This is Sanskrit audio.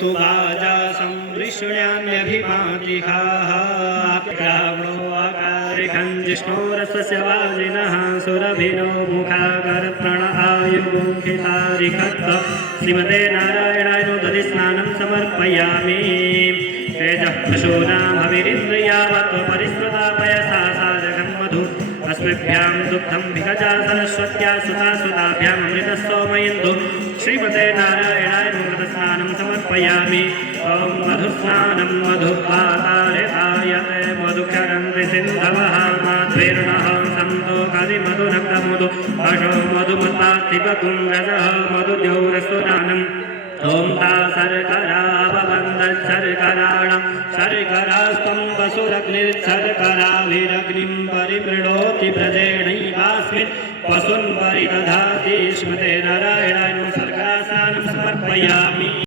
तु वाजा संवृष्ण्यान्यभिमातिहाः ग्रावणो आकारिकं जिष्णोरसस्य वाजिनः सुरभिनो मुखाकरप्रण आयुमुखितारिखत्त श्रीमते नारायणाय नूतने स्नानं समर्पयामि तेजः पशूनामविरिन्द्रियावत् परिस्कृता पयसा साधकं मधु अस्मभ्यां दुग्धं भिगजा सरस्वत्या सुता सुताभ्याम् अमृतस्तोमयन्तु श्रीमते नारायणाय नूतनस्नानं समर्पयामि ॐ मधुस्नानं मधुपातारितायते मधुक्षरन्ति सिन्धवः माध्वीर्णः सन्तो कविमधुरक्तमुदु अशो मधुमतात्तिपकुङ्गजः मधुद्यौरस्वनानम् ॐ ता शर्करावबन्धशर्कराण शर्करास्तं वसुरग्निर्शर्कराभिरग्निं परिमृणोति व्रजेणैवास्मिन् पशून् परिदधाति श्रीमते नारायणाय शर्करास्नानं समर्पयामि।